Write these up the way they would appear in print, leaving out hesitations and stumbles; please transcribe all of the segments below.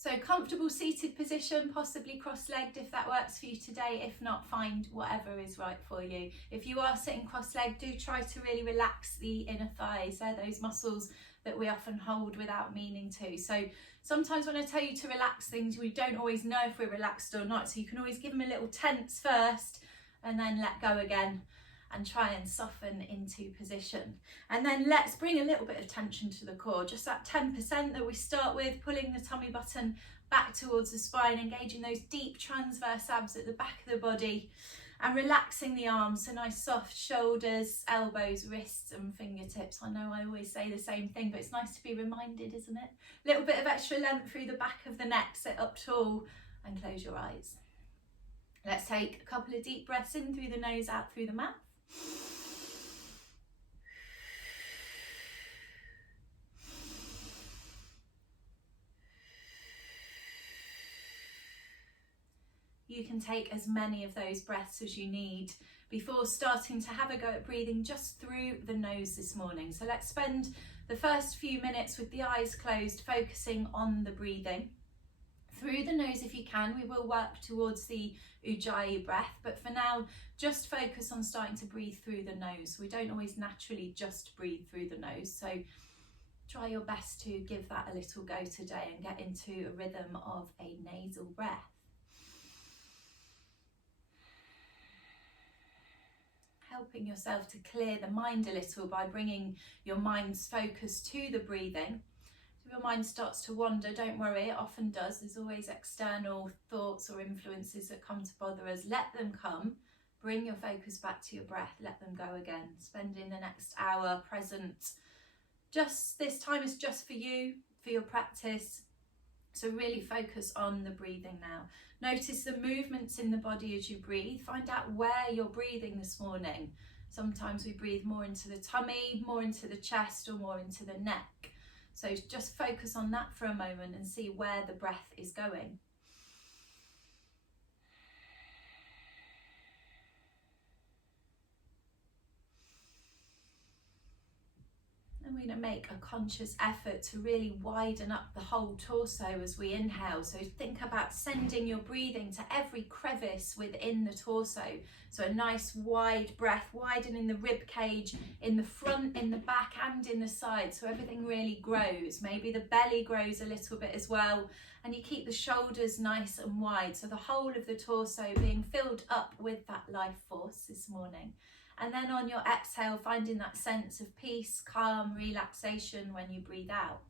So comfortable seated position, possibly cross-legged if that works for you today. If not, find whatever is right for you. If you are sitting cross-legged, do try to really relax the inner thighs. They're those muscles that we often hold without meaning to. So sometimes when I tell you to relax things, we don't always know if we're relaxed or not. So you can always give them a little tense first and then let go again and try and soften into position. And then let's bring a little bit of tension to the core, just that 10% that we start with, pulling the tummy button back towards the spine, engaging those deep transverse abs at the back of the body and relaxing the arms, so nice soft shoulders, elbows, wrists and fingertips. I know I always say the same thing, but it's nice to be reminded, isn't it? A little bit of extra length through the back of the neck, sit up tall and close your eyes. Let's take a couple of deep breaths in through the nose, out through the mouth. You can take as many of those breaths as you need before starting to have a go at breathing just through the nose this morning. So let's spend the first few minutes with the eyes closed, focusing on the breathing. Through the nose if you can. We will work towards the Ujjayi breath, but for now just focus on starting to breathe through the nose. We don't always naturally just breathe through the nose, so try your best to give that a little go today and get into a rhythm of a nasal breath. Helping yourself to clear the mind a little by bringing your mind's focus to the breathing. If your mind starts to wander, don't worry, it often does. There's always external thoughts or influences that come to bother us. Let them come. Bring your focus back to your breath. Let them go again. Spending the next hour present. Just this time is just for you, for your practice. So really focus on the breathing now. Notice the movements in the body as you breathe. Find out where you're breathing this morning. Sometimes we breathe more into the tummy, more into the chest, or more into the neck. So just focus on that for a moment and see where the breath is going. And we're going to make a conscious effort to really widen up the whole torso as we inhale. So think about sending your breathing to every crevice within the torso. So a nice wide breath, widening the rib cage in the front, in the back and in the side. So everything really grows. Maybe the belly grows a little bit as well. And you keep the shoulders nice and wide. So the whole of the torso being filled up with that life force this morning. And then on your exhale, finding that sense of peace, calm, relaxation when you breathe out.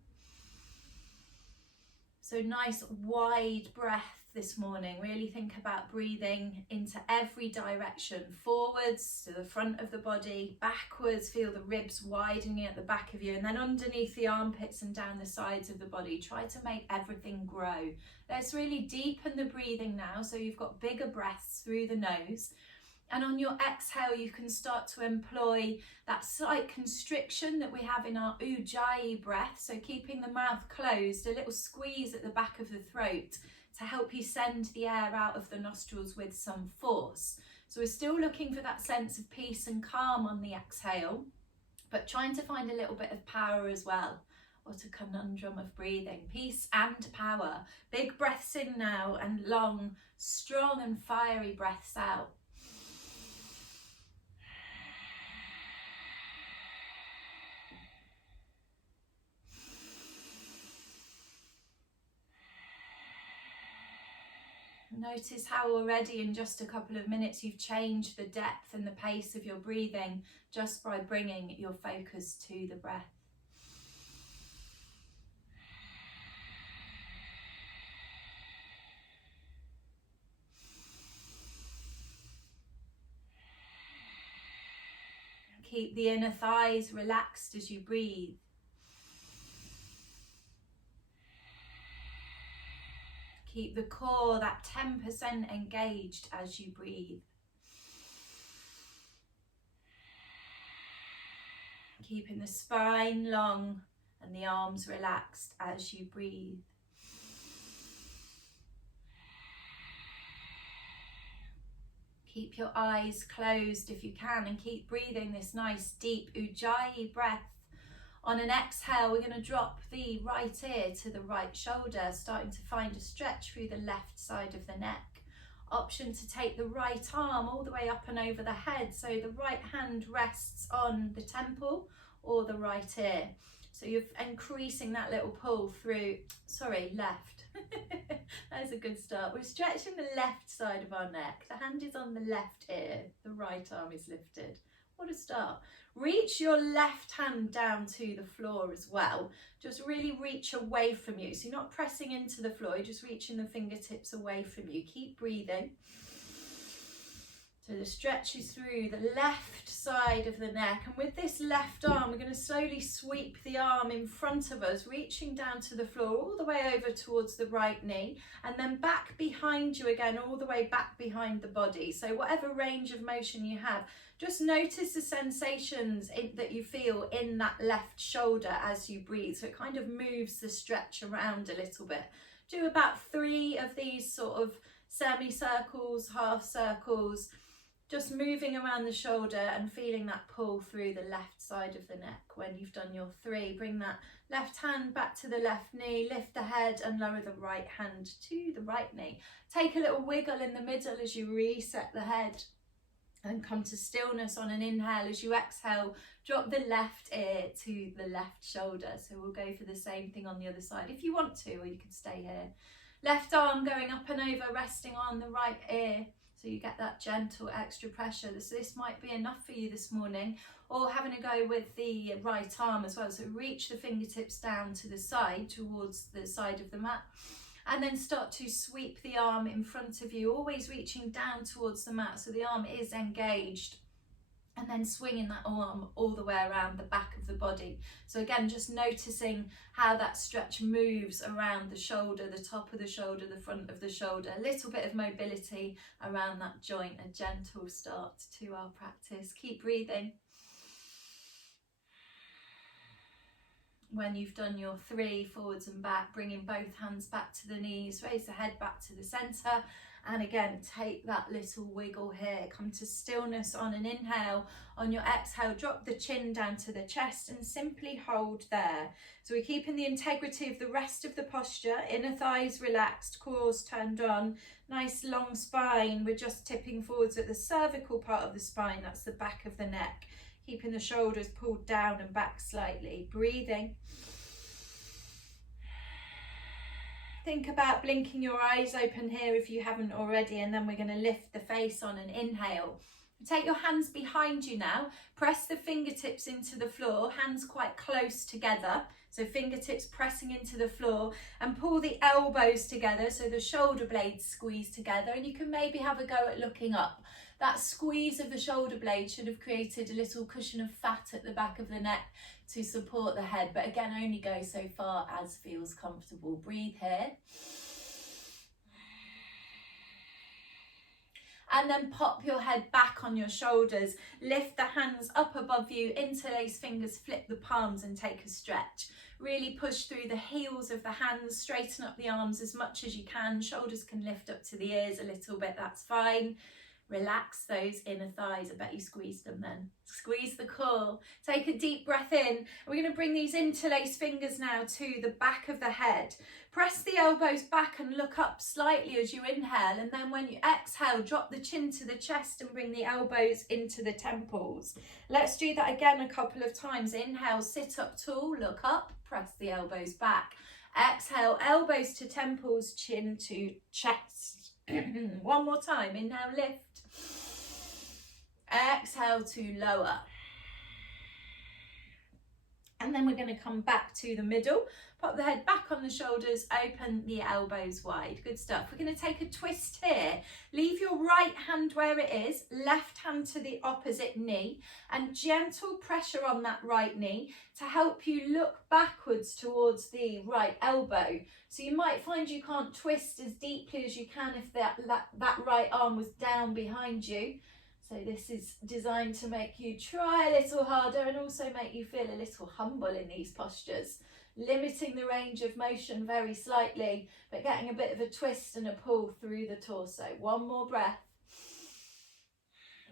So nice wide breath this morning. Really think about breathing into every direction. Forwards to the front of the body, backwards, feel the ribs widening at the back of you, and then underneath the armpits and down the sides of the body. Try to make everything grow. Let's really deepen the breathing now. So you've got bigger breaths through the nose. And on your exhale, you can start to employ that slight constriction that we have in our Ujjayi breath. So keeping the mouth closed, a little squeeze at the back of the throat to help you send the air out of the nostrils with some force. So we're still looking for that sense of peace and calm on the exhale, but trying to find a little bit of power as well. What a conundrum of breathing. Peace and power. Big breaths in now and long, strong and fiery breaths out. Notice how already in just a couple of minutes you've changed the depth and the pace of your breathing just by bringing your focus to the breath. Keep the inner thighs relaxed as you breathe. Keep the core, that 10% engaged as you breathe. Keeping the spine long and the arms relaxed as you breathe. Keep your eyes closed if you can and keep breathing this nice deep Ujjayi breath On an exhale, we're going to drop the right ear to the right shoulder, starting to find a stretch through the left side of the neck. Option to take the right arm all the way up and over the head, so the right hand rests on the temple or the right ear. So you're increasing that little pull through, left. That's a good start. We're stretching the left side of our neck. The hand is on the left ear, the right arm is lifted. What a start. Reach your left hand down to the floor as well. Just really reach away from you. So you're not pressing into the floor, you're just reaching the fingertips away from you. Keep breathing. So the stretch is through the left side of the neck. And with this left arm, we're going to slowly sweep the arm in front of us, reaching down to the floor, all the way over towards the right knee, and then back behind you again, all the way back behind the body. So whatever range of motion you have, just notice the sensations that you feel in that left shoulder as you breathe. So it kind of moves the stretch around a little bit. Do about 3 of these sort of semicircles, half circles, just moving around the shoulder and feeling that pull through the left side of the neck. When you've done your 3, bring that left hand back to the left knee, lift the head and lower the right hand to the right knee. Take a little wiggle in the middle as you reset the head and come to stillness on an inhale. As you exhale, drop the left ear to the left shoulder. So we'll go for the same thing on the other side if you want to, or you can stay here. Left arm going up and over, resting on the right ear. So you get that gentle extra pressure. So this might be enough for you this morning, or having a go with the right arm as well. So reach the fingertips down to the side, towards the side of the mat, and then start to sweep the arm in front of you, always reaching down towards the mat so the arm is engaged. And then swinging that arm all the way around the back of the body. So again, just noticing how that stretch moves around the shoulder, the top of the shoulder, the front of the shoulder. A little bit of mobility around that joint, a gentle start to our practice. Keep breathing. When you've done your 3 forwards and back, bringing both hands back to the knees, raise the head back to the centre. And again, take that little wiggle here. Come to stillness on an inhale. On your exhale, drop the chin down to the chest and simply hold there. So we're keeping the integrity of the rest of the posture. Inner thighs relaxed, cores turned on. Nice long spine. We're just tipping forwards at the cervical part of the spine. That's the back of the neck. Keeping the shoulders pulled down and back slightly. Breathing. Think about blinking your eyes open here if you haven't already, and then we're going to lift the face on an inhale. Take your hands behind you now, press the fingertips into the floor, hands quite close together, so fingertips pressing into the floor, and pull the elbows together so the shoulder blades squeeze together, and you can maybe have a go at looking up. That squeeze of the shoulder blade should have created a little cushion of fat at the back of the neck to support the head, but again, only go so far as feels comfortable. Breathe here. And then pop your head back on your shoulders. Lift the hands up above you, interlace fingers, flip the palms and take a stretch. Really push through the heels of the hands, straighten up the arms as much as you can. Shoulders can lift up to the ears a little bit, that's fine. Relax those inner thighs. I bet you squeezed them then. Squeeze the core. Take a deep breath in. We're going to bring these interlaced fingers now to the back of the head. Press the elbows back and look up slightly as you inhale. And then when you exhale, drop the chin to the chest and bring the elbows into the temples. Let's do that again a couple of times. Inhale, sit up tall, look up, press the elbows back. Exhale, elbows to temples, chin to chest. One more time. Inhale, lift. Exhale to lower. And then we're going to come back to the middle. Pop the head back on the shoulders, open the elbows wide. Good stuff. We're going to take a twist here. Leave your right hand where it is, left hand to the opposite knee, and gentle pressure on that right knee to help you look backwards towards the right elbow. So you might find you can't twist as deeply as you can if that right arm was down behind you. So this is designed to make you try a little harder and also make you feel a little humble in these postures. Limiting the range of motion very slightly, but getting a bit of a twist and a pull through the torso. One more breath.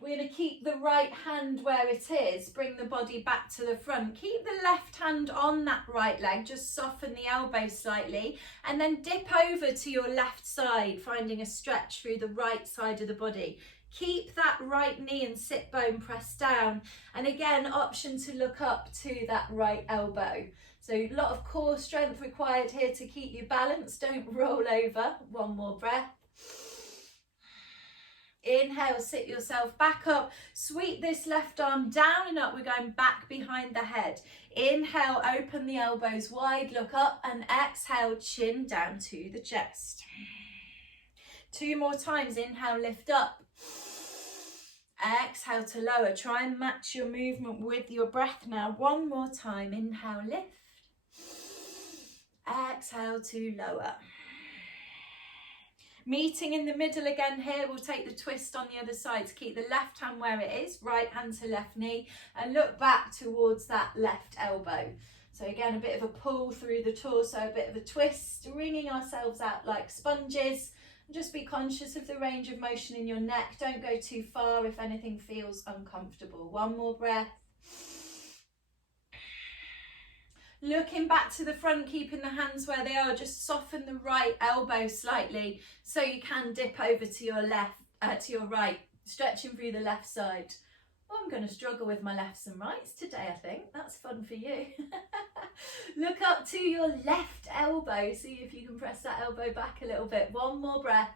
We're going to keep the right hand where it is, bring the body back to the front. Keep the left hand on that right leg, just soften the elbow slightly, and then dip over to your left side, finding a stretch through the right side of the body. Keep that right knee and sit bone pressed down. And again, option to look up to that right elbow. So a lot of core strength required here to keep you balanced. Don't roll over. One more breath. Inhale, sit yourself back up. Sweep this left arm down and up. We're going back behind the head. Inhale, open the elbows wide, look up, and exhale, chin down to the chest. 2 more times. Inhale, lift up. Exhale to lower. Try and match your movement with your breath now. 1 more time. Inhale, lift. Exhale to lower. Meeting in the middle again here, we'll take the twist on the other side to keep the left hand where it is, right hand to left knee, and look back towards that left elbow. So again, a bit of a pull through the torso, a bit of a twist, wringing ourselves out like sponges. And just be conscious of the range of motion in your neck. Don't go too far if anything feels uncomfortable. 1 more breath. Looking back to the front, keeping the hands where they are, just soften the right elbow slightly so you can dip over to your left, to your right, stretching through the left side. Oh, I'm going to struggle with my lefts and rights today, I think. That's fun for you. Look up to your left elbow. See if you can press that elbow back a little bit. 1 more breath.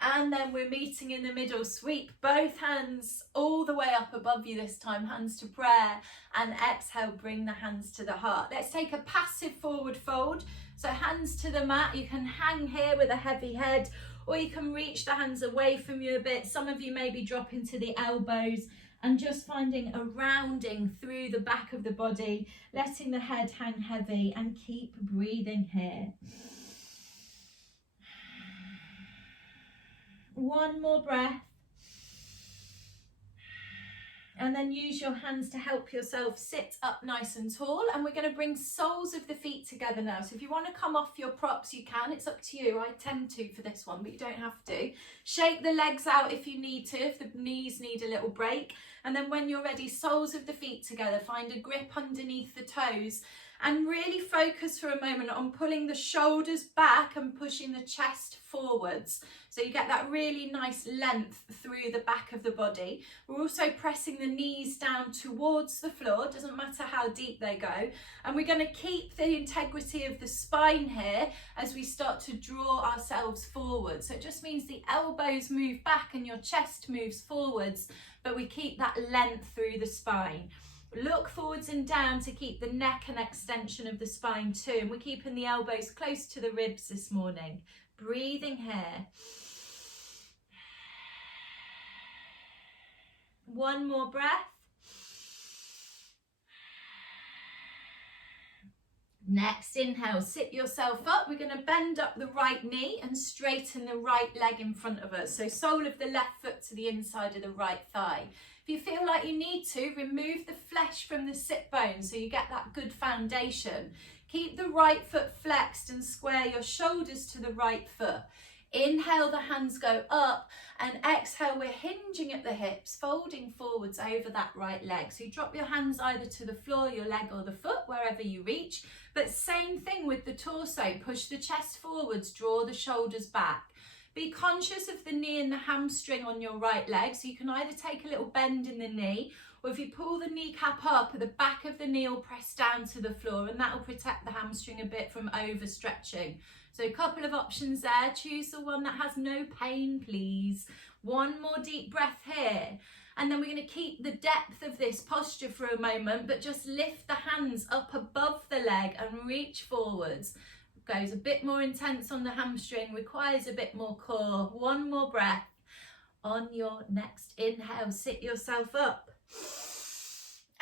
And then we're meeting in the middle. Sweep both hands all the way up above you this time, hands to prayer, and exhale, bring the hands to the heart. Let's take a passive forward fold. So hands to the mat. You can hang here with a heavy head, or you can reach the hands away from you a bit. Some of you maybe drop into the elbows and just finding a rounding through the back of the body, letting the head hang heavy, and keep breathing here. 1 more breath. And then use your hands to help yourself sit up nice and tall. And we're going to bring soles of the feet together now. So if you want to come off your props, you can. It's up to you. I tend to for this one, but you don't have to. Shake the legs out if you need to, if the knees need a little break. And then when you're ready, soles of the feet together. Find a grip underneath the toes. And really focus for a moment on pulling the shoulders back and pushing the chest forwards. So you get that really nice length through the back of the body. We're also pressing the knees down towards the floor. Doesn't matter how deep they go. And we're going to keep the integrity of the spine here as we start to draw ourselves forward. So it just means the elbows move back and your chest moves forwards, but we keep that length through the spine. Look forwards and down to keep the neck and extension of the spine too. And we're keeping the elbows close to the ribs this morning. Breathing here. 1 more breath. Next, inhale, sit yourself up. We're going to bend up the right knee and straighten the right leg in front of us. So sole of the left foot to the inside of the right thigh. If you feel like you need to, remove the flesh from the sit bone so you get that good foundation. Keep the right foot flexed and square your shoulders to the right foot. Inhale, the hands go up, and exhale, we're hinging at the hips, folding forwards over that right leg. So you drop your hands either to the floor, your leg or the foot, wherever you reach. But same thing with the torso, push the chest forwards, draw the shoulders back. Be conscious of the knee and the hamstring on your right leg. So you can either take a little bend in the knee, or if you pull the kneecap up, the back of the knee will press down to the floor, and that will protect the hamstring a bit from overstretching. So a couple of options there. Choose the one that has no pain, please. 1 more deep breath here. And then we're going to keep the depth of this posture for a moment, but just lift the hands up above the leg and reach forwards. Goes a bit more intense on the hamstring, requires a bit more core. 1 more breath. On your next inhale, sit yourself up.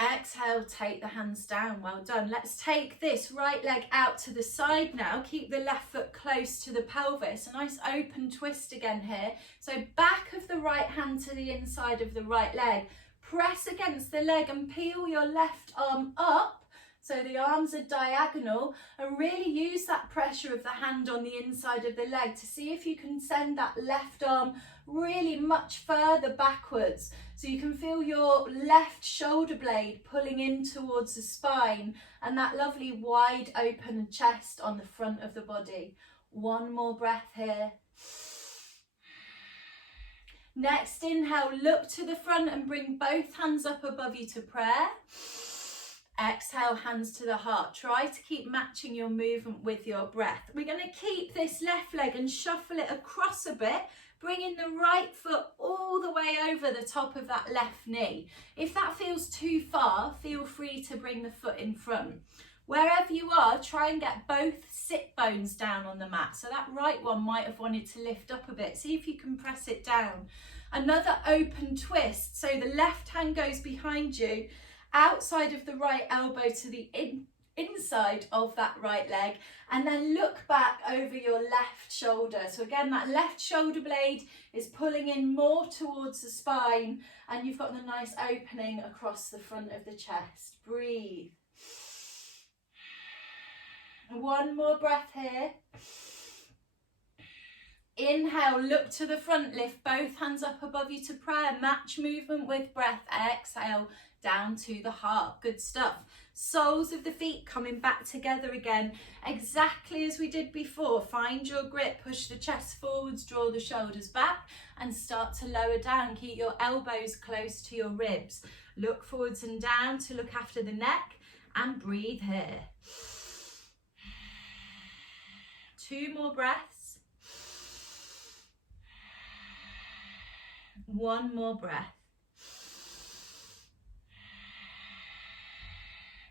Exhale, take the hands down. Well done. Let's take this right leg out to the side now. Keep the left foot close to the pelvis. A nice open twist again here. So back of the right hand to the inside of the right leg. Press against the leg and peel your left arm up. So the arms are diagonal, and really use that pressure of the hand on the inside of the leg to see if you can send that left arm really much further backwards. So you can feel your left shoulder blade pulling in towards the spine and that lovely wide open chest on the front of the body. One more breath here. Next inhale, look to the front and bring both hands up above you to prayer. Exhale, hands to the heart. Try to keep matching your movement with your breath. We're going to keep this left leg and shuffle it across a bit, bringing the right foot all the way over the top of that left knee. If that feels too far, feel free to bring the foot in front. Wherever you are, try and get both sit bones down on the mat. So that right one might have wanted to lift up a bit. See if you can press it down. Another open twist. So the left hand goes behind you, outside of the right elbow to the inside of that right leg, and then look back over your left shoulder. So again, that left shoulder blade is pulling in more towards the spine, and you've got the nice opening across the front of the chest. Breathe. One more breath here. Inhale, look to the front, lift both hands up above you to prayer. Match movement with breath. Exhale, down to the heart. Good stuff. Soles of the feet coming back together again, exactly as we did before. Find your grip, push the chest forwards, draw the shoulders back, and start to lower down. Keep your elbows close to your ribs. Look forwards and down to look after the neck, and breathe here. 2 more breaths. 1 more breath.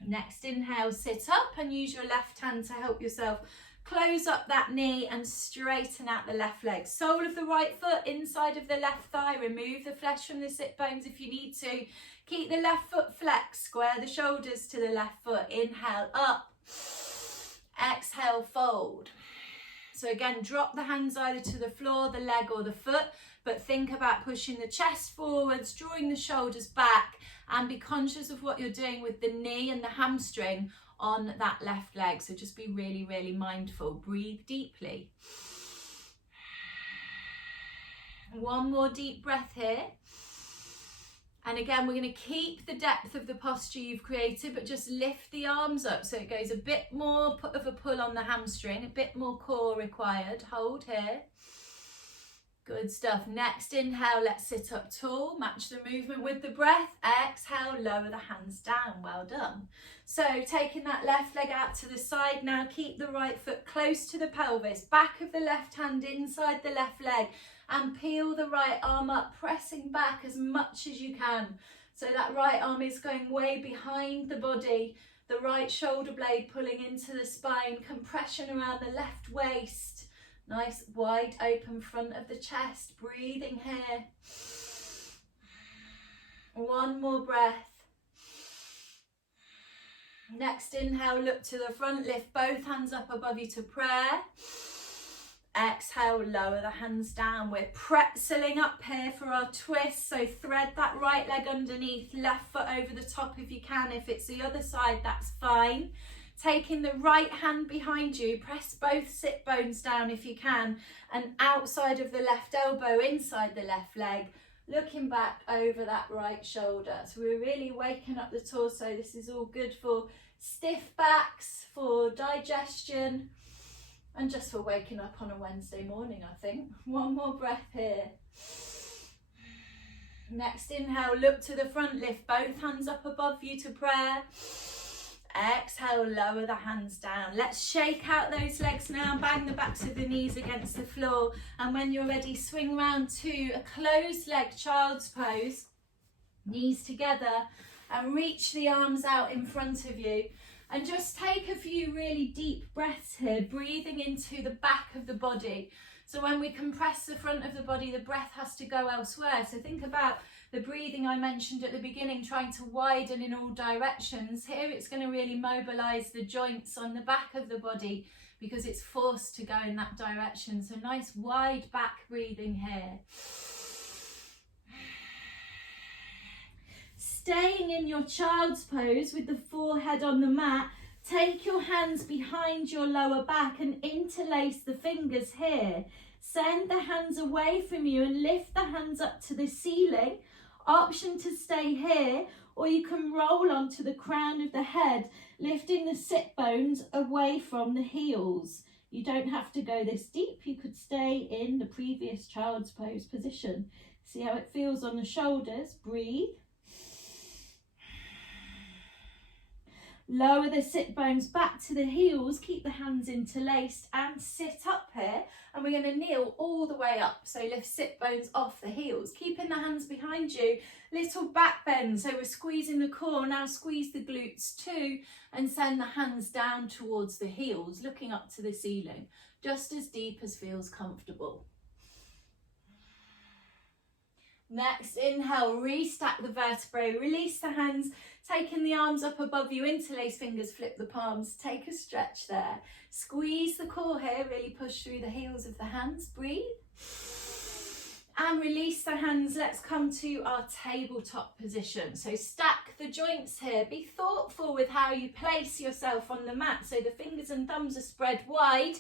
Next inhale, sit up and use your left hand to help yourself close up that knee and straighten out the left leg. Sole of the right foot inside of the left thigh. Remove the flesh from the sit bones if you need to. Keep the left foot flexed. Square the shoulders to the left foot. Inhale, up. Exhale, fold. So again, drop the hands either to the floor, the leg or the foot, but think about pushing the chest forwards, drawing the shoulders back, and be conscious of what you're doing with the knee and the hamstring on that left leg. So just be really, really mindful. Breathe deeply. 1 more deep breath here. And again, we're going to keep the depth of the posture you've created, but just lift the arms up so it goes a bit more of a pull on the hamstring, a bit more core required. Hold here. Good stuff. Next inhale, let's sit up tall. Match the movement with the breath. Exhale, lower the hands down. Well done. So taking that left leg out to the side now, keep the right foot close to the pelvis, back of the left hand inside the left leg, and peel the right arm up, pressing back as much as you can. So that right arm is going way behind the body, the right shoulder blade pulling into the spine, compression around the left waist. Nice wide open front of the chest. Breathing here. 1 more breath. Next inhale, look to the front, lift both hands up above you to prayer. Exhale, lower the hands down. We're pretzeling up here for our twist. So thread that right leg underneath, left foot over the top if you can. If it's the other side, that's fine. Taking the right hand behind you, press both sit bones down if you can, and outside of the left elbow, inside the left leg, looking back over that right shoulder. So we're really waking up the torso. This is all good for stiff backs, for digestion, and just for waking up on a Wednesday morning, I think. 1 more breath here. Next inhale, look to the front, lift both hands up above you to prayer. Exhale, lower the hands down. Let's shake out those legs now. Bang the backs of the knees against the floor. And when you're ready, swing round to a closed leg child's pose. Knees together, and reach the arms out in front of you. And just take a few really deep breaths here, breathing into the back of the body. So when we compress the front of the body, the breath has to go elsewhere. So think about the breathing I mentioned at the beginning, trying to widen in all directions. Here it's going to really mobilize the joints on the back of the body because it's forced to go in that direction. So nice wide back breathing here. Staying in your child's pose with the forehead on the mat, take your hands behind your lower back and interlace the fingers here. Send the hands away from you and lift the hands up to the ceiling. Option to stay here, or you can roll onto the crown of the head, lifting the sit bones away from the heels. You don't have to go this deep. You could stay in the previous child's pose position. See how it feels on the shoulders. Breathe. Lower the sit bones back to the heels, keep the hands interlaced and sit up here. And we're going to kneel all the way up. So lift sit bones off the heels, keeping the hands behind you. Little back bend, so we're squeezing the core. Now squeeze the glutes too and send the hands down towards the heels, looking up to the ceiling, just as deep as feels comfortable. Next, inhale, restack the vertebrae, release the hands, taking the arms up above you, interlace fingers, flip the palms, take a stretch there. Squeeze the core here, really push through the heels of the hands, breathe. And release the hands, let's come to our tabletop position. So stack the joints here, be thoughtful with how you place yourself on the mat. So the fingers and thumbs are spread wide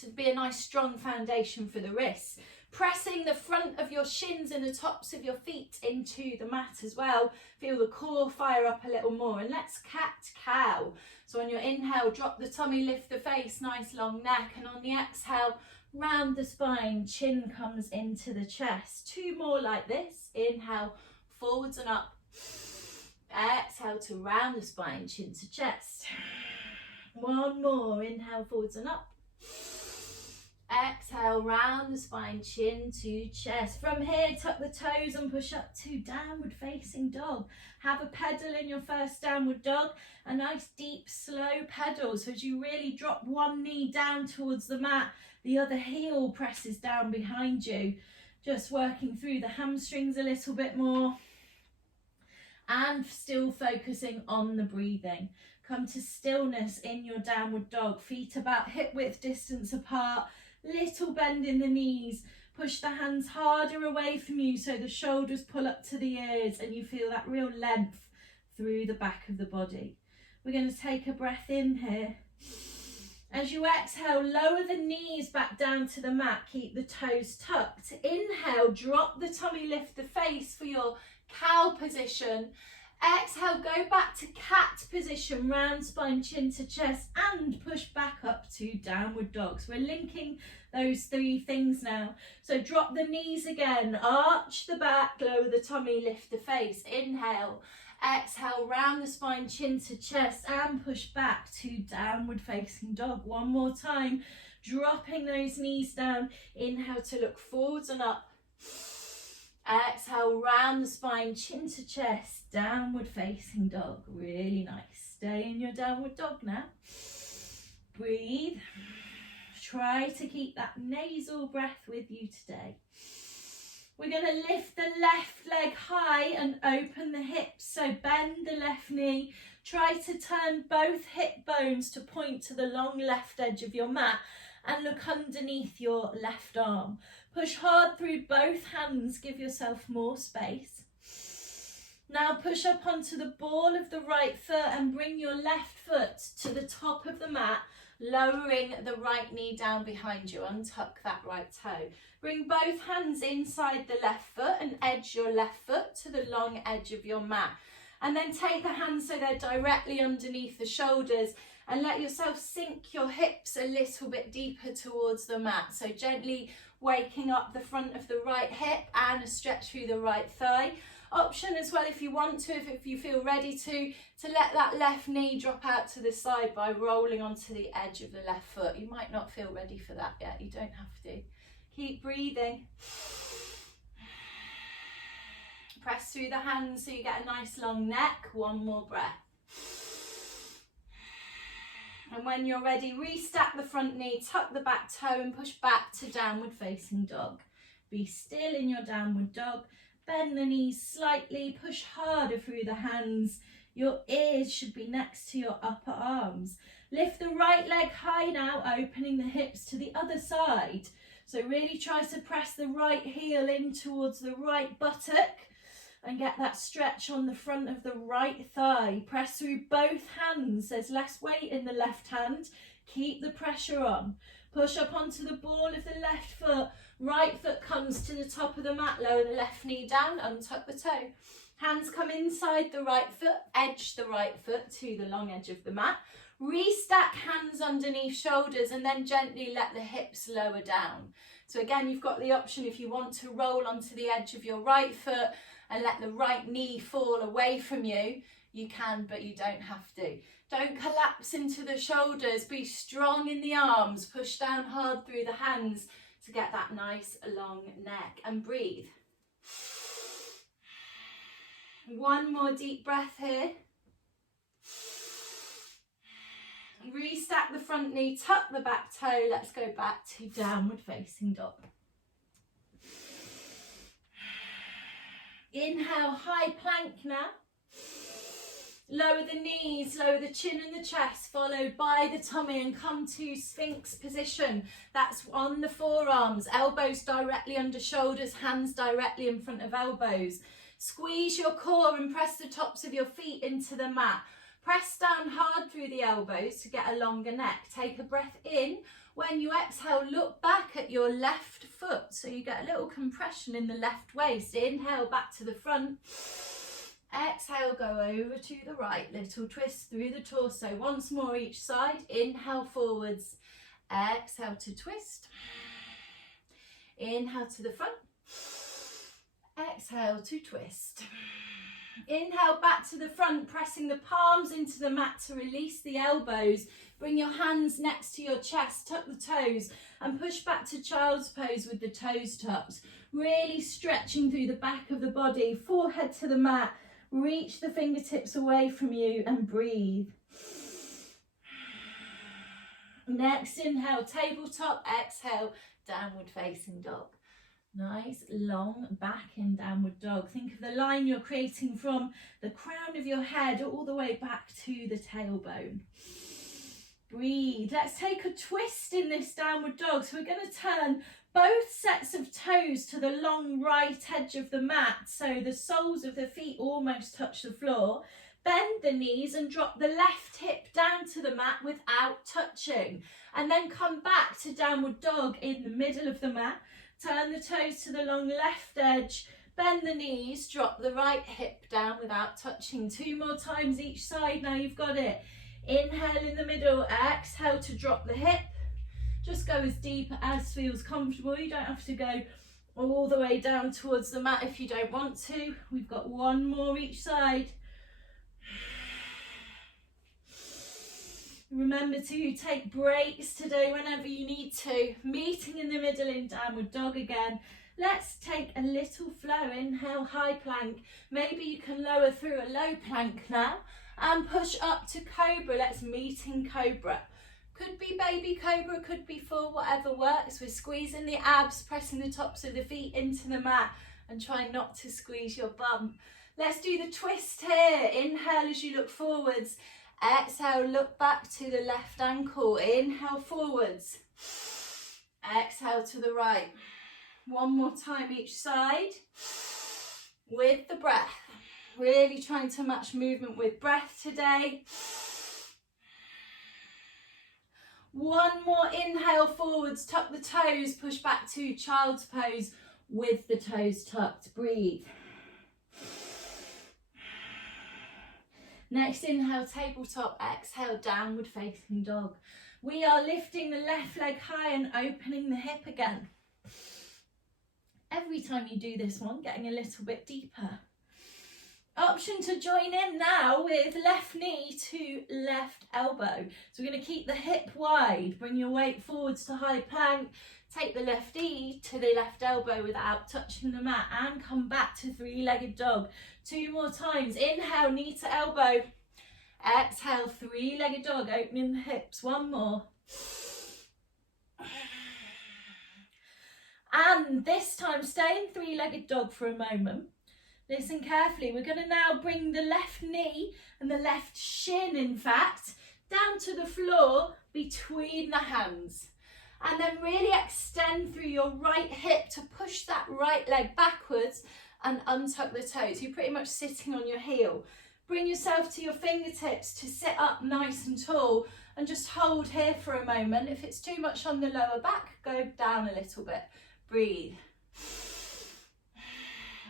to be a nice strong foundation for the wrists. Pressing the front of your shins and the tops of your feet into the mat as well. Feel the core fire up a little more. And let's cat-cow. So on your inhale, drop the tummy, lift the face, nice long neck. And on the exhale, round the spine, chin comes into the chest. 2 more like this. Inhale, forwards and up. Exhale to round the spine, chin to chest. 1 more. Inhale, forwards and up. Exhale, round the spine, chin to chest. From here, tuck the toes and push up to downward facing dog. Have a pedal in your first downward dog, a nice deep slow pedal. So as you really drop one knee down towards the mat, the other heel presses down behind you. Just working through the hamstrings a little bit more and still focusing on the breathing. Come to stillness in your downward dog, feet about hip width distance apart. Little bend in the knees, push the hands harder away from you so the shoulders pull up to the ears and you feel that real length through the back of the body. We're going to take a breath in here. As you exhale, lower the knees back down to the mat, keep the toes tucked. Inhale, drop the tummy, lift the face for your cow position. Exhale, go back to cat position, round spine, chin to chest, and push back up to downward dog. So we're linking those 3 things now. So drop the knees again, arch the back, lower the tummy, lift the face. Inhale, exhale, round the spine, chin to chest, and push back to downward facing dog. 1 more time, dropping those knees down. Inhale to look forwards and up. Exhale, round the spine, chin to chest, downward facing dog. Really nice. Stay in your downward dog now. Breathe. Try to keep that nasal breath with you today. We're going to lift the left leg high and open the hips. So bend the left knee. Try to turn both hip bones to point to the long left edge of your mat and look underneath your left arm. Push hard through both hands, give yourself more space. Now push up onto the ball of the right foot and bring your left foot to the top of the mat, lowering the right knee down behind you. Untuck that right toe. Bring both hands inside the left foot and edge your left foot to the long edge of your mat. And then take the hands so they're directly underneath the shoulders and let yourself sink your hips a little bit deeper towards the mat. So gently waking up the front of the right hip and a stretch through the right thigh. Option as well, if you want to, if you feel ready to let that left knee drop out to the side by rolling onto the edge of the left foot. You might not feel ready for that yet. You don't have to. Keep breathing. Press through the hands so you get a nice long neck. 1 more breath. And when you're ready, restack the front knee, tuck the back toe and push back to downward facing dog. Be still in your downward dog. Bend the knees slightly, push harder through the hands. Your ears should be next to your upper arms. Lift the right leg high now, opening the hips to the other side. So really try to press the right heel in towards the right buttock. and get that stretch on the front of the right thigh. Press through both hands. There's less weight in the left hand. Keep the pressure on. Push up onto the ball of the left foot. Right foot comes to the top of the mat. Lower the left knee down, untuck the toe. Hands come inside the right foot, edge the right foot to the long edge of the mat. Restack hands underneath shoulders and then gently let the hips lower down. So again, you've got the option if you want to roll onto the edge of your right foot and let the right knee fall away from you, you can, but you don't have to. Don't collapse into the shoulders, be strong in the arms, push down hard through the hands to get that nice long neck, and breathe. One more deep breath here. Restack the front knee, tuck the back toe. Let's go back to downward facing dog. Inhale, high plank now. Lower the knees, lower the chin and the chest, followed by the tummy, and come to Sphinx position. That's on the forearms, elbows directly under shoulders, hands directly in front of elbows. Squeeze your core and press the tops of your feet into the mat. Press down hard through the elbows to get a longer neck. Take a breath in. When you exhale, look back at your left foot so you get a little compression in the left waist. Inhale back to the front. Exhale, go over to the right. Little twist through the torso. Once more each side. Inhale forwards. Exhale to twist. Inhale to the front. Exhale to twist. Inhale back to the front, pressing the palms into the mat to release the elbows. Bring your hands next to your chest, tuck the toes and push back to child's pose with the toes tucked. Really stretching through the back of the body, forehead to the mat. Reach the fingertips away from you and breathe. Next inhale, tabletop. Exhale, downward facing dog. Nice long back in downward dog. Think of the line you're creating from the crown of your head all the way back to the tailbone. Breathe. Let's take a twist in this downward dog. So we're going to turn both sets of toes to the long right edge of the mat, so the soles of the feet almost touch the floor. Bend the knees and drop the left hip down to the mat without touching, and then come back to downward dog in the middle of the mat. Turn the toes to the long left edge, bend the knees, drop the right hip down without touching. 2 more times each side. Now you've got it. Inhale in the middle, exhale to drop the hip. Just go as deep as feels comfortable. You don't have to go all the way down towards the mat if you don't want to. We've got 1 more each side. Remember to take breaks today whenever you need to. Meeting in the middle in downward dog again. Let's take a little flow. Inhale, high plank. Maybe you can lower through a low plank now and push up to cobra. Let's meet in cobra. Could be baby cobra, could be full, whatever works. We're squeezing the abs, pressing the tops of the feet into the mat and try not to squeeze your bum. Let's do the twist here. Inhale as you look forwards. Exhale, look back to the left ankle. Inhale forwards. Exhale to the right. 1 more time each side with the breath. Really trying to match movement with breath today. 1 more inhale forwards, tuck the toes, push back to child's pose with the toes tucked. Breathe. Next inhale, tabletop. Exhale, downward facing dog. We are lifting the left leg high and opening the hip again. Every time you do this one, getting a little bit deeper. Option to join in now with left knee to left elbow. So we're going to keep the hip wide. Bring your weight forwards to high plank. Take the left knee to the left elbow without touching the mat and come back to 3-legged dog. 2 more times. Inhale, knee to elbow. Exhale, 3-legged dog, opening the hips. 1 more. And this time, stay in 3-legged dog for a moment. Listen carefully. We're going to now bring the left knee and the left shin, in fact, down to the floor between the hands. And then really extend through your right hip to push that right leg backwards and untuck the toes. You're pretty much sitting on your heel. Bring yourself to your fingertips to sit up nice and tall and just hold here for a moment. If it's too much on the lower back, go down a little bit. Breathe.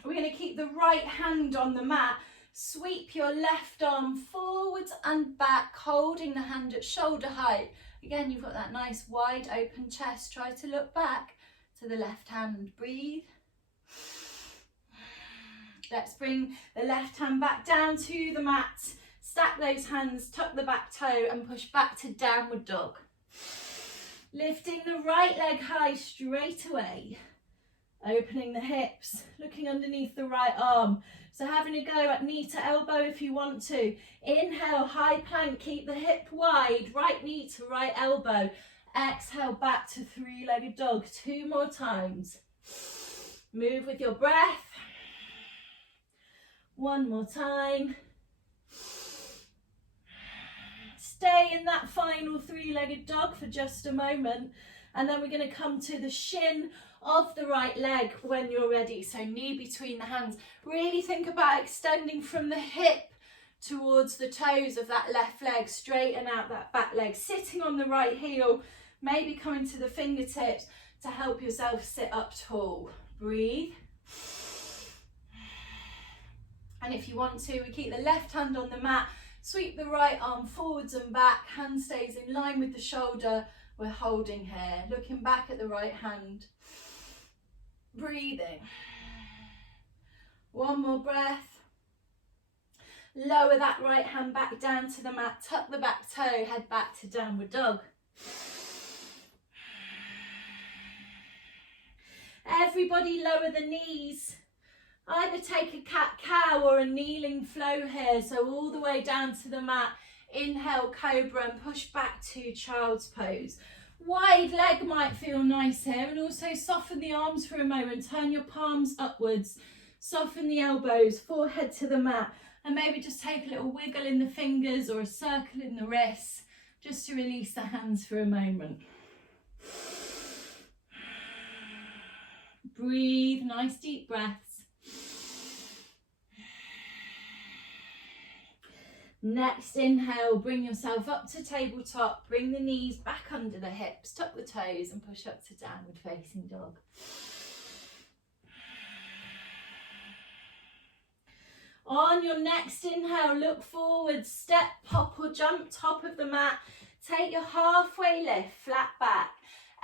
We're going to keep the right hand on the mat. Sweep your left arm forwards and back, holding the hand at shoulder height. Again, you've got that nice wide open chest. Try to look back to the left hand. Breathe. Let's bring the left hand back down to the mat. Stack those hands, tuck the back toe and push back to downward dog. Lifting the right leg high straight away. Opening the hips, looking underneath the right arm. So having a go at knee to elbow if you want to. Inhale, high plank, keep the hip wide, right knee to right elbow. Exhale, back to three-legged dog. 2 more times. Move with your breath. 1 more time. Stay in that final three-legged dog for just a moment. And then we're going to come to the shin of the right leg when you're ready. So knee between the hands. Really think about extending from the hip towards the toes of that left leg. Straighten out that back leg. Sitting on the right heel. Maybe coming to the fingertips to help yourself sit up tall. Breathe. And if you want to, we keep the left hand on the mat. Sweep the right arm forwards and back. Hand stays in line with the shoulder. We're holding here. Looking back at the right hand. Breathing. 1 more breath. Lower that right hand back down to the mat. Tuck the back toe. Head back to downward dog. Everybody lower the knees. Either take a cat-cow or a kneeling flow here. So all the way down to the mat. Inhale, cobra, and push back to child's pose. Wide leg might feel nice here, and also soften the arms for a moment. Turn your palms upwards. Soften the elbows, forehead to the mat. And maybe just take a little wiggle in the fingers or a circle in the wrists, just to release the hands for a moment. Breathe, nice deep breaths. Next inhale, bring yourself up to tabletop, bring the knees back under the hips, tuck the toes and push up to downward facing dog. On your next inhale, look forward, step, pop or jump, top of the mat. Take your halfway lift, flat back.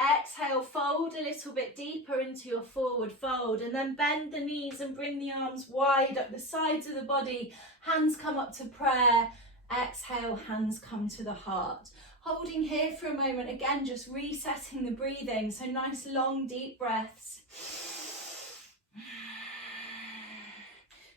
Exhale, fold a little bit deeper into your forward fold and then bend the knees and bring the arms wide up the sides of the body. Hands come up to prayer. Exhale, hands come to the heart. Holding here for a moment, again, just resetting the breathing. So nice long deep breaths.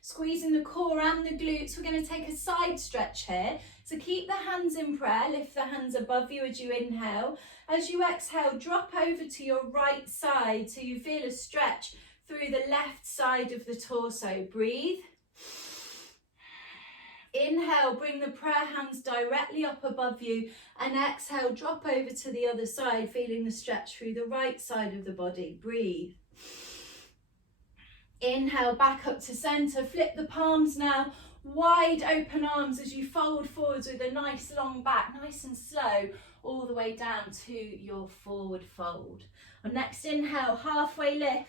Squeezing the core and the glutes. We're going to take a side stretch here. So keep the hands in prayer. Lift the hands above you as you inhale. As you exhale, drop over to your right side so you feel a stretch through the left side of the torso. Breathe. Inhale, bring the prayer hands directly up above you, and exhale, drop over to the other side, feeling the stretch through the right side of the body. Breathe. Inhale, back up to center. Flip the palms now. Wide open arms as you fold forwards with a nice long back, nice and slow, all the way down to your forward fold. On next inhale, halfway lift.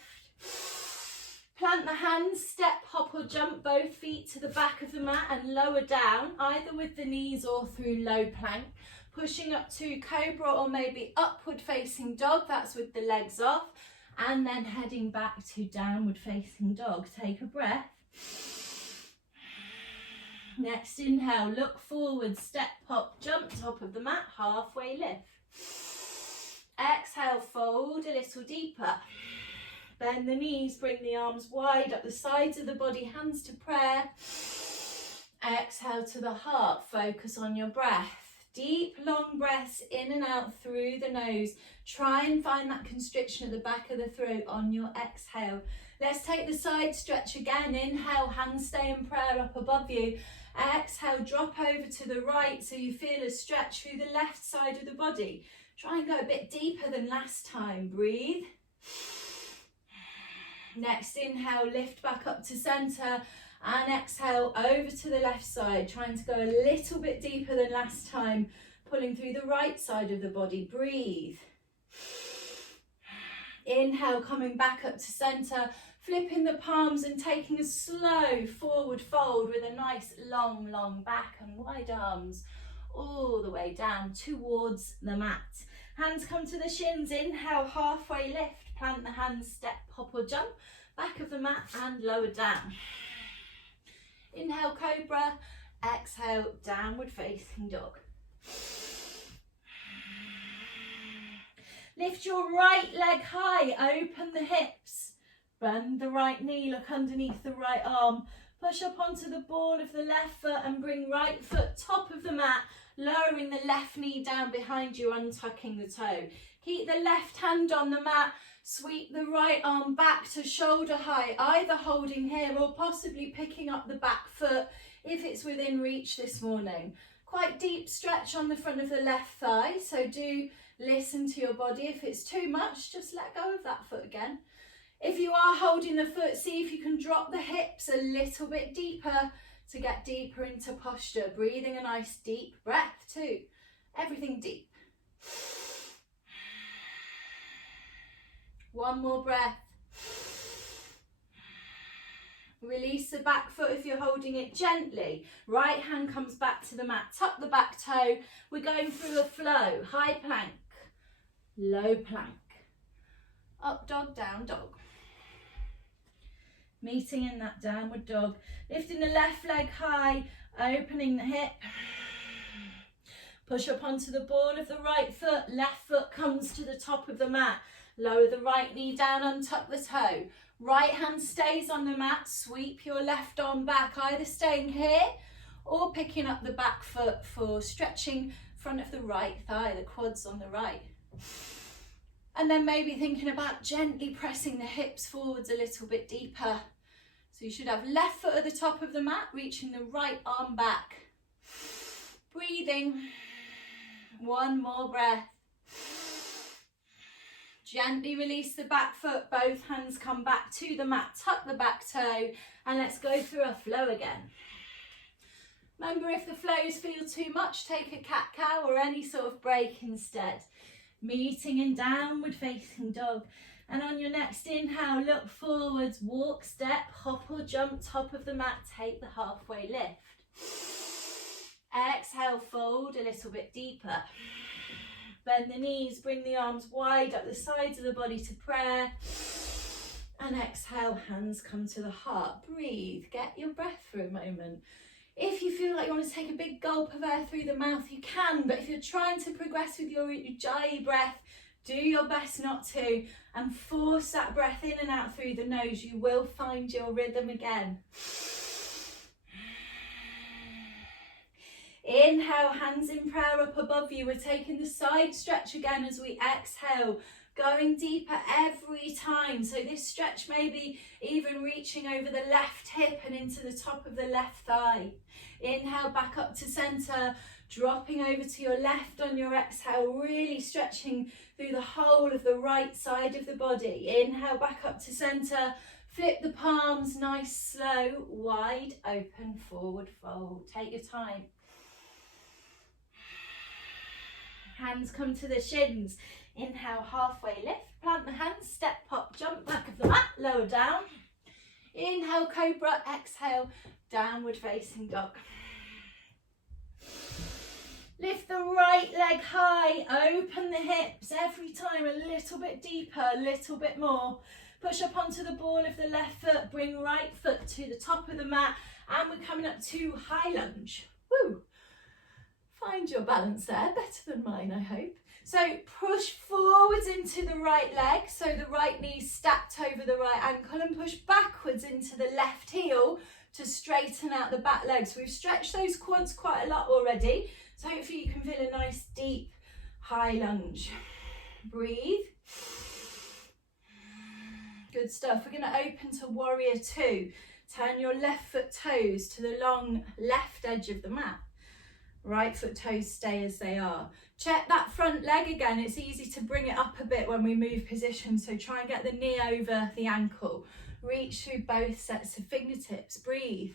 Plant the hands, step, hop or jump both feet to the back of the mat and lower down, either with the knees or through low plank. Pushing up to cobra or maybe upward facing dog, that's with the legs off. And then heading back to downward facing dog. Take a breath. Next inhale, look forward, step, hop, jump, top of the mat, halfway lift. Exhale, fold a little deeper. Bend the knees, bring the arms wide up the sides of the body, hands to prayer. Exhale to the heart, focus on your breath. Deep, long breaths in and out through the nose. Try and find that constriction at the back of the throat on your exhale. Let's take the side stretch again. Inhale, hands stay in prayer up above you. Exhale, drop over to the right so you feel a stretch through the left side of the body. Try and go a bit deeper than last time. Breathe. Next inhale, lift back up to center, and exhale over to the left side, trying to go a little bit deeper than last time, pulling through the right side of the body. Breathe. Inhale, coming back up to center, flipping the palms and taking a slow forward fold with a nice long back and wide arms all the way down towards the mat. Hands come to the shins. Inhale, halfway lift, plant the hands, step, hop or jump, back of the mat and lower down. Inhale, cobra. Exhale, downward facing dog. Lift your right leg high, open the hips, bend the right knee, look underneath the right arm, push up onto the ball of the left foot and bring right foot top of the mat, lowering the left knee down behind you, untucking the toe. Keep the left hand on the mat, sweep the right arm back to shoulder height, either holding here or possibly picking up the back foot if it's within reach this morning. Quite deep stretch on the front of the left thigh, so do listen to your body. If it's too much, just let go of that foot again. If you are holding the foot, see if you can drop the hips a little bit deeper to get deeper into posture. Breathing a nice deep breath too. Everything deep. One more breath. Release the back foot if you're holding it gently. Right hand comes back to the mat. Tuck the back toe. We're going through a flow. High plank. Low plank. Up dog, down dog. Meeting in that downward dog. Lifting the left leg high. Opening the hip. Push up onto the ball of the right foot. Left foot comes to the top of the mat. Lower the right knee down, untuck the toe. Right hand stays on the mat, sweep your left arm back, either staying here or picking up the back foot for stretching front of the right thigh, the quads on the right. And then maybe thinking about gently pressing the hips forwards a little bit deeper. So you should have left foot at the top of the mat, reaching the right arm back. Breathing. One more breath. Gently release the back foot, both hands come back to the mat, tuck the back toe, and let's go through a flow again. Remember, if the flows feel too much, take a cat-cow or any sort of break instead. Meeting in downward facing dog. And on your next inhale, look forwards, walk, step, hop or jump, top of the mat, take the halfway lift. Exhale, fold a little bit deeper. Bend the knees, bring the arms wide up the sides of the body to prayer. And exhale, hands come to the heart. Breathe, get your breath for a moment. If you feel like you want to take a big gulp of air through the mouth, you can. But if you're trying to progress with your Ujjayi breath, do your best not to. And force that breath in and out through the nose. You will find your rhythm again. Inhale, hands in prayer up above you. We're taking the side stretch again as we exhale, going deeper every time. So this stretch may be even reaching over the left hip and into the top of the left thigh. Inhale, back up to center, dropping over to your left on your exhale, really stretching through the whole of the right side of the body. Inhale, back up to center, flip the palms, nice, slow, wide open, forward fold. Take your time. Hands come to the shins. Inhale, halfway lift, plant the hands, step, hop, jump, back of the mat, lower down. Inhale, cobra, exhale, downward facing dog. Lift the right leg high, open the hips, every time a little bit deeper, a little bit more. Push up onto the ball of the left foot, bring right foot to the top of the mat, and we're coming up to high lunge. Woo! Find your balance there, better than mine, I hope. So push forwards into the right leg, so the right knee stacked over the right ankle, and push backwards into the left heel to straighten out the back legs. We've stretched those quads quite a lot already, so hopefully you can feel a nice deep high lunge. Breathe. Good stuff. We're going to open to warrior two. Turn your left foot toes to the long left edge of the mat. Right foot toes stay as they are. Check that front leg again. It's easy to bring it up a bit when we move position, so try and get the knee over the ankle. Reach through both sets of fingertips. Breathe.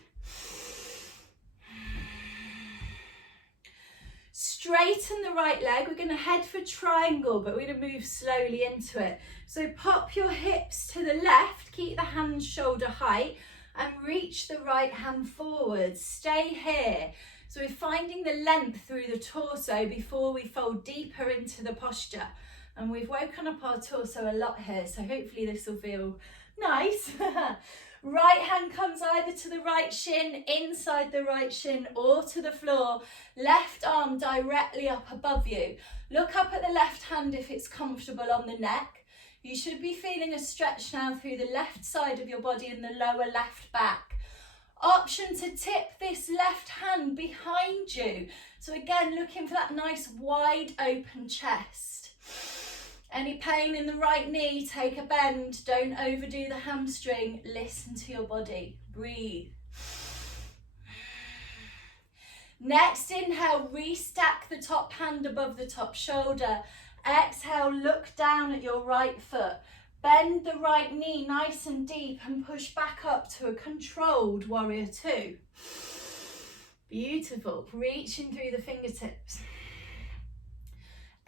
Straighten the right leg. We're going to head for triangle, but we're going to move slowly into it. So pop your hips to the left, keep the hands shoulder height, and reach the right hand forward. Stay here. So we're finding the length through the torso before we fold deeper into the posture. And we've woken up our torso a lot here, so hopefully this will feel nice. Right hand comes either to the right shin, inside the right shin, or to the floor. Left arm directly up above you. Look up at the left hand if it's comfortable on the neck. You should be feeling a stretch now through the left side of your body and the lower left back. Option to tip this left hand behind you. So again, looking for that nice wide open chest. Any pain in the right knee, take a bend. Don't overdo the hamstring. Listen to your body. Breathe. Next inhale, restack the top hand above the top shoulder. Exhale, look down at your right foot. Bend the right knee nice and deep and push back up to a controlled warrior two. Beautiful. Reaching through the fingertips.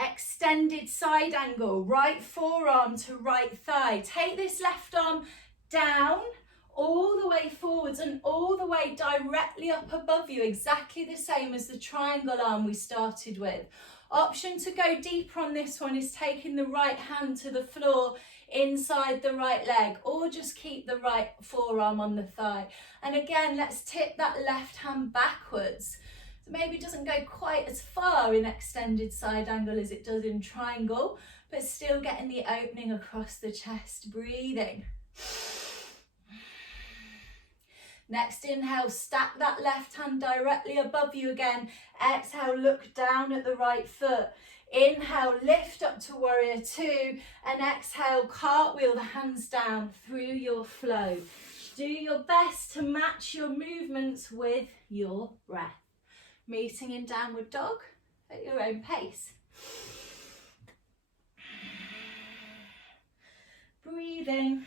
Extended side angle, right forearm to right thigh. Take this left arm down, all the way forwards and all the way directly up above you, exactly the same as the triangle arm we started with. Option to go deeper on this one is taking the right hand to the floor inside the right leg, or just keep the right forearm on the thigh. And again, let's tip that left hand backwards. So maybe it doesn't go quite as far in extended side angle as it does in triangle, but still getting the opening across the chest. Breathing. Next inhale, stack that left hand directly above you again. Exhale, look down at the right foot. Inhale, lift up to warrior two, and exhale, cartwheel the hands down through your flow. Do your best to match your movements with your breath. Meeting in downward dog at your own pace. Breathing.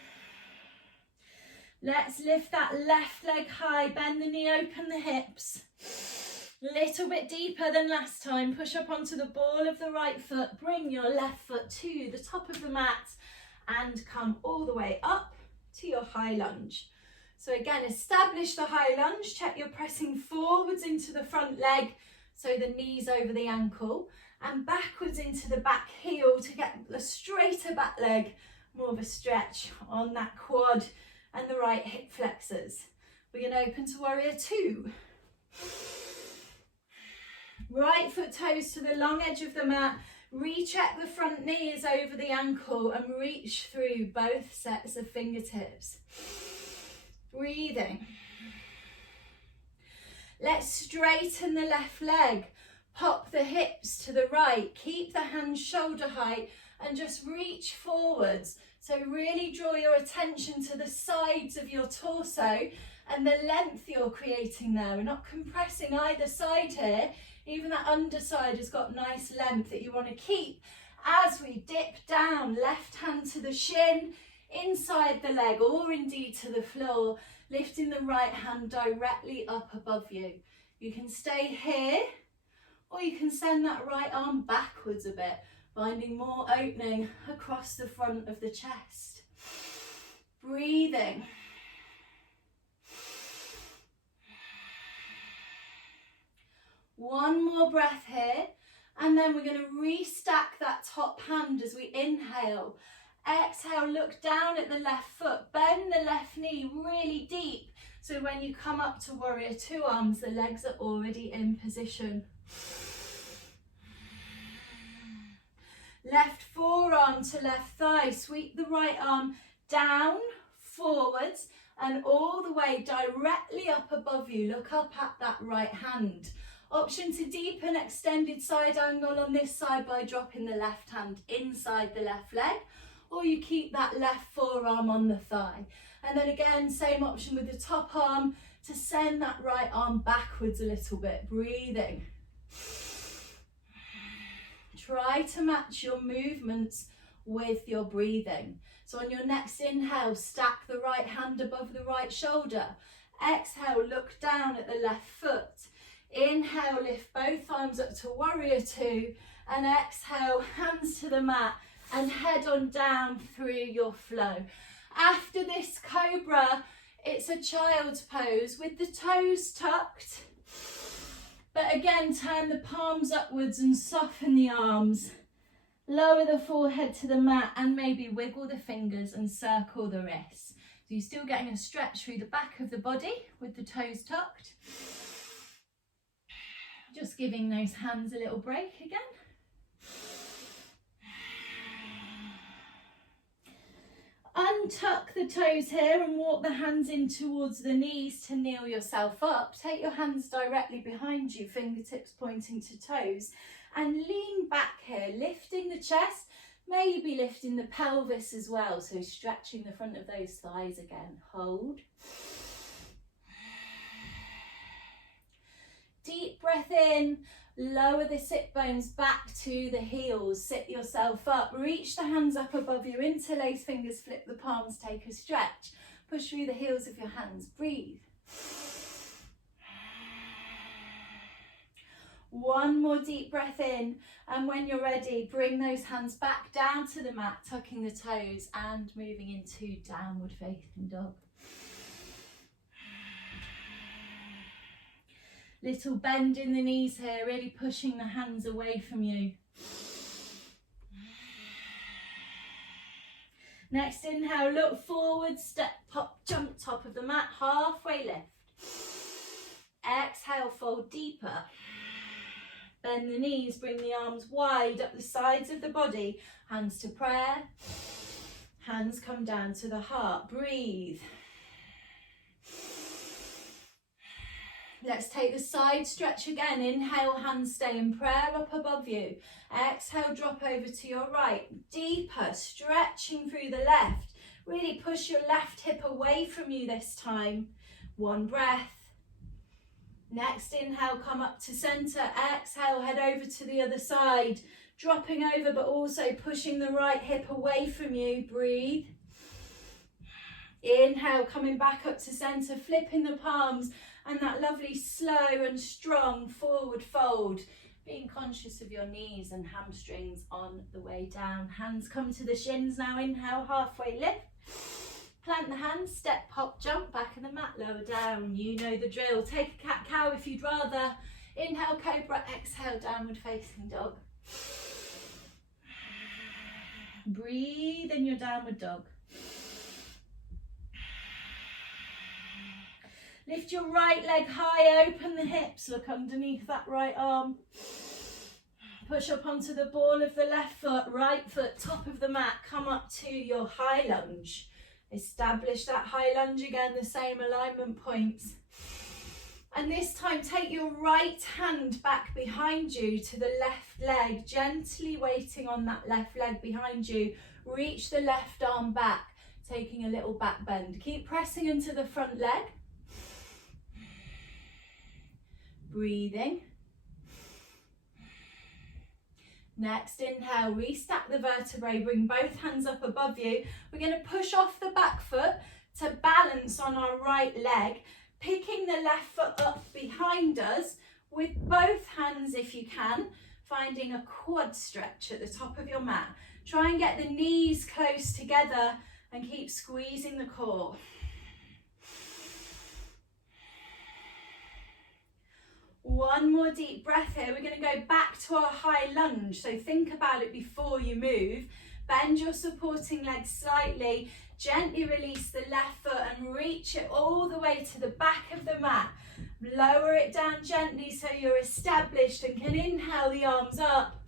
Let's lift that left leg high, bend the knee, open the hips. Little bit deeper than last time. Push up onto the ball of the right foot. Bring your left foot to the top of the mat and come all the way up to your high lunge. So again, establish the high lunge. Check you're pressing forwards into the front leg, so the knees over the ankle, and backwards into the back heel to get the straighter back leg, more of a stretch on that quad and the right hip flexors. We're going to open to warrior two. Right foot toes to the long edge of the mat. Recheck the front knee is over the ankle and reach through both sets of fingertips. Breathing. Let's straighten the left leg. Pop the hips to the right. Keep the hands shoulder height and just reach forwards. So really draw your attention to the sides of your torso and the length you're creating there. We're not compressing either side here. Even that underside has got nice length that you want to keep as we dip down. Left hand to the shin, inside the leg, or indeed to the floor, lifting the right hand directly up above you. You can stay here, or you can send that right arm backwards a bit, finding more opening across the front of the chest. Breathing. One more breath here, and then we're going to restack that top hand as we inhale. Exhale, look down at the left foot, bend the left knee really deep, so when you come up to warrior two arms, the legs are already in position. Left forearm to left thigh, sweep the right arm down, forwards, and all the way directly up above you. Look up at that right hand. Option to deepen extended side angle on this side by dropping the left hand inside the left leg, or you keep that left forearm on the thigh. And then again, same option with the top arm to send that right arm backwards a little bit. Breathing. Try to match your movements with your breathing. So on your next inhale, stack the right hand above the right shoulder. Exhale, look down at the left foot. Inhale, lift both arms up to warrior two, and exhale, hands to the mat and head on down through your flow. After this cobra, it's a child's pose with the toes tucked. But again, turn the palms upwards and soften the arms. Lower the forehead to the mat and maybe wiggle the fingers and circle the wrists. So you're still getting a stretch through the back of the body with the toes tucked. Just giving those hands a little break again. Untuck the toes here and walk the hands in towards the knees to kneel yourself up. Take your hands directly behind you, fingertips pointing to toes, and lean back here, lifting the chest, maybe lifting the pelvis as well, so stretching the front of those thighs again. Hold. Deep breath in. Lower the sit bones back to the heels. Sit yourself up. Reach the hands up above you. Interlace fingers, flip the palms, take a stretch. Push through the heels of your hands. Breathe. One more deep breath in. And when you're ready, bring those hands back down to the mat, tucking the toes and moving into downward facing dog. Little bend in the knees here, really pushing the hands away from you. Next inhale, look forward, step, pop, jump, top of the mat, halfway lift. Exhale, fold deeper. Bend the knees, bring the arms wide up the sides of the body. Hands to prayer. Hands come down to the heart. Breathe. Let's take the side stretch again. Inhale, hands stay in prayer up above you. Exhale, drop over to your right. Deeper, stretching through the left. Really push your left hip away from you this time. One breath. Next inhale, come up to center. Exhale, head over to the other side. Dropping over, but also pushing the right hip away from you. Breathe. Inhale, coming back up to center, flipping the palms. And that lovely slow and strong forward fold, being conscious of your knees and hamstrings on the way down. Hands come to the shins now. Inhale, halfway lift. Plant the hands, step, pop, jump, back of the mat, lower down. You know the drill. Take a cat-cow if you'd rather. Inhale, cobra, exhale, downward facing dog. Breathe in your downward dog. Lift your right leg high, open the hips, look underneath that right arm. Push up onto the ball of the left foot, right foot, top of the mat, come up to your high lunge. Establish that high lunge again, the same alignment points. And this time take your right hand back behind you to the left leg, gently waiting on that left leg behind you. Reach the left arm back, taking a little back bend. Keep pressing into the front leg. Breathing. Next inhale, restack the vertebrae, bring both hands up above you. We're going to push off the back foot to balance on our right leg, picking the left foot up behind us with both hands if you can, finding a quad stretch at the top of your mat. Try and get the knees close together and keep squeezing the core. One more deep breath here. We're going to go back to our high lunge. So think about it before you move. Bend your supporting leg slightly. Gently release the left foot and reach it all the way to the back of the mat. Lower it down gently so you're established and can inhale the arms up.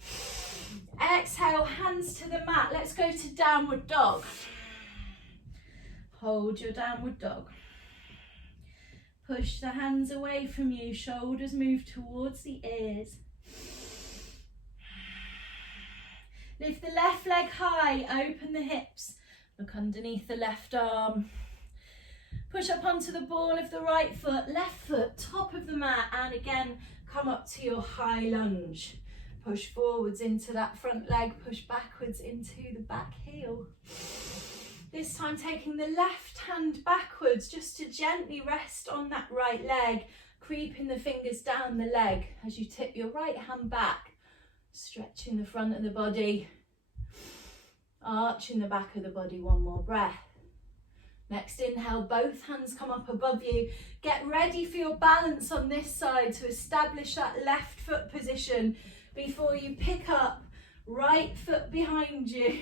Exhale, hands to the mat. Let's go to downward dog. Hold your downward dog. Push the hands away from you, shoulders move towards the ears. Lift the left leg high, open the hips. Look underneath the left arm. Push up onto the ball of the right foot, left foot, top of the mat, and again, come up to your high lunge. Push forwards into that front leg, push backwards into the back heel. This time taking the left hand backwards just to gently rest on that right leg, creeping the fingers down the leg as you tip your right hand back, stretching the front of the body, arching the back of the body. One more breath. Next inhale, both hands come up above you. Get ready for your balance on this side to establish that left foot position before you pick up, right foot behind you.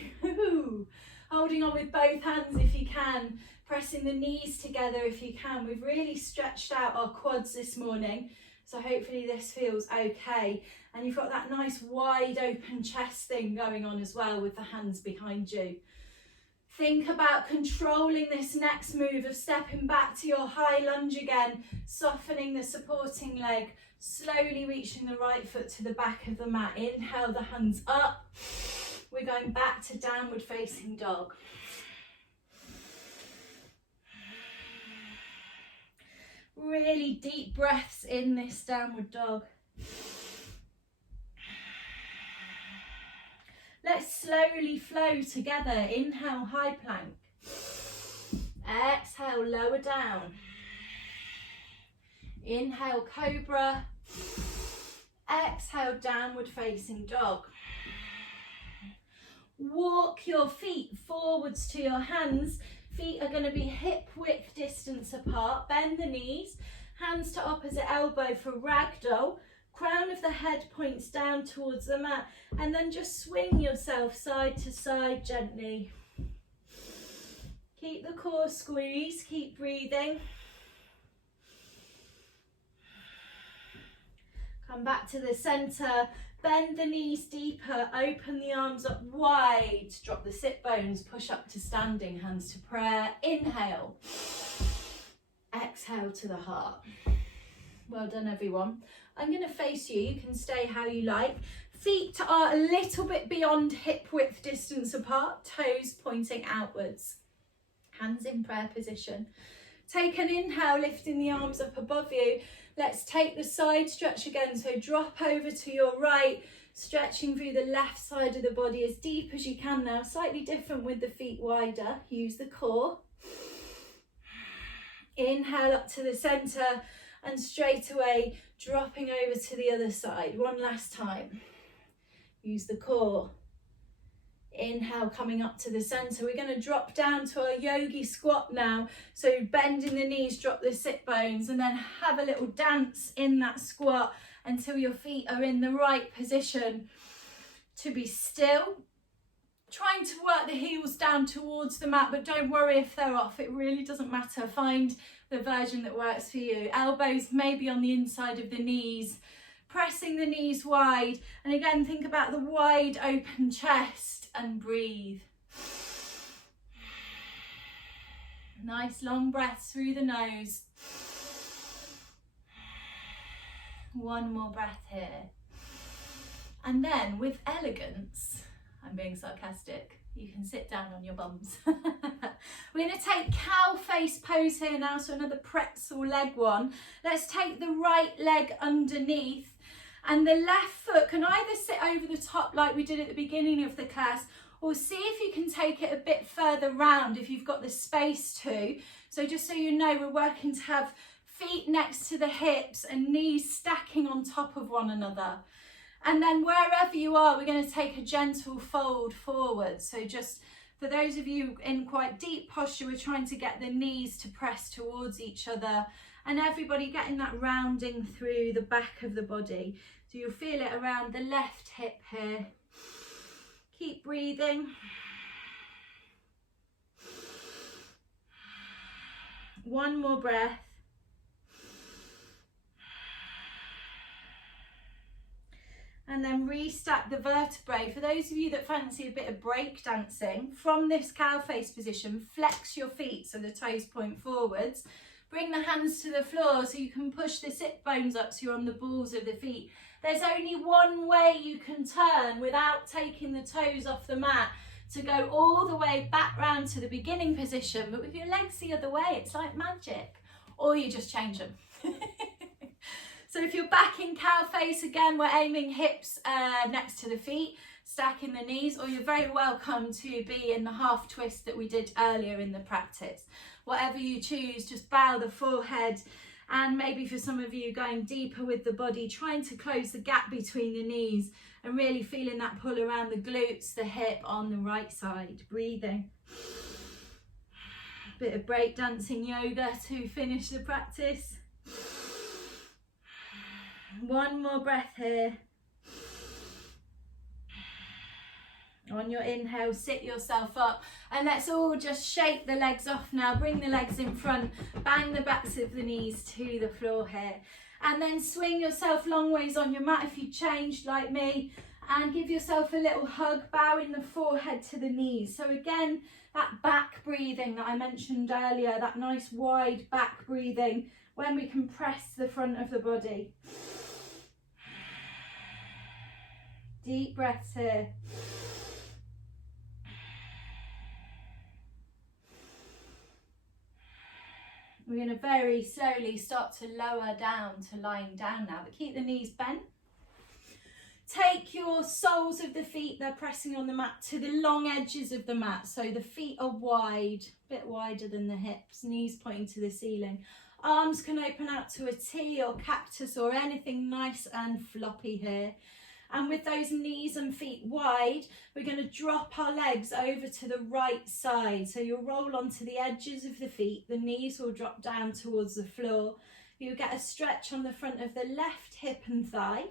Holding on with both hands if you can, pressing the knees together if you can. We've really stretched out our quads this morning, so hopefully this feels okay. And you've got that nice wide open chest thing going on as well with the hands behind you. Think about controlling this next move of stepping back to your high lunge again, softening the supporting leg, slowly reaching the right foot to the back of the mat. Inhale, the hands up. We're going back to downward facing dog. Really deep breaths in this downward dog. Let's slowly flow together. Inhale, high plank. Exhale, lower down. Inhale, cobra. Exhale, downward facing dog. Walk your feet forwards to your hands. Feet are going to be hip width distance apart. Bend the knees. Hands to opposite elbow for ragdoll. Crown of the head points down towards the mat. And then just swing yourself side to side gently. Keep the core squeezed. Keep breathing. Come back to the center. Bend the knees deeper, open the arms up wide, drop the sit bones, push up to standing, hands to prayer. Inhale, exhale to the heart. Well done, everyone. I'm going to face you. You can stay how you like. Feet are a little bit beyond hip width distance apart, toes pointing outwards. Hands in prayer position. Take an inhale, lifting the arms up above you. Let's take the side stretch again, so drop over to your right, stretching through the left side of the body as deep as you can now, slightly different with the feet wider. Use the core. Inhale up to the centre and straight away dropping over to the other side. One last time. Use the core. Inhale, coming up to the center. We're going to drop down to our yogi squat now. So bending the knees, drop the sit bones, and then have a little dance in that squat until your feet are in the right position to be still. Trying to work the heels down towards the mat, but don't worry if they're off. It really doesn't matter. Find the version that works for you. Elbows maybe on the inside of the knees. Pressing the knees wide. And again, think about the wide open chest. And breathe. Nice long breaths through the nose. One more breath here. And then with elegance, I'm being sarcastic, you can sit down on your bums. We're going to take cow face pose here now, so another pretzel leg one. Let's take the right leg underneath. And the left foot can either sit over the top like we did at the beginning of the class, or see if you can take it a bit further round if you've got the space to. So just so you know, we're working to have feet next to the hips and knees stacking on top of one another. And then wherever you are, we're going to take a gentle fold forward. So just for those of you in quite deep posture, we're trying to get the knees to press towards each other. And everybody getting that rounding through the back of the body. So you'll feel it around the left hip here. Keep breathing. One more breath. And then restack the vertebrae. For those of you that fancy a bit of break dancing, from this cow face position, flex your feet so the toes point forwards. Bring the hands to the floor so you can push the sit bones up so you're on the balls of the feet. There's only one way you can turn without taking the toes off the mat to go all the way back round to the beginning position, but with your legs the other way, it's like magic. Or you just change them. So if you're back in cow face, again, we're aiming hips next to the feet, stacking the knees, or you're very welcome to be in the half twist that we did earlier in the practice. Whatever you choose, just bow the forehead, and maybe for some of you going deeper with the body, trying to close the gap between the knees and really feeling that pull around the glutes, the hip on the right side. Breathing. Bit of breakdancing yoga to finish the practice. One more breath here. On your inhale, sit yourself up, and let's all just shake the legs off now. Bring the legs in front, bang the backs of the knees to the floor here, and then swing yourself long ways on your mat if you changed like me, and give yourself a little hug, bowing the forehead to the knees. So again, that back breathing that I mentioned earlier, that nice wide back breathing when we compress the front of the body. Deep breaths here. We're going to very slowly start to lower down to lying down now, but keep the knees bent. Take your soles of the feet, they're pressing on the mat, to the long edges of the mat. So the feet are wide, a bit wider than the hips, knees pointing to the ceiling. Arms can open out to a T or cactus or anything nice and floppy here. And with those knees and feet wide, we're going to drop our legs over to the right side. So you'll roll onto the edges of the feet, the knees will drop down towards the floor. You'll get a stretch on the front of the left hip and thigh,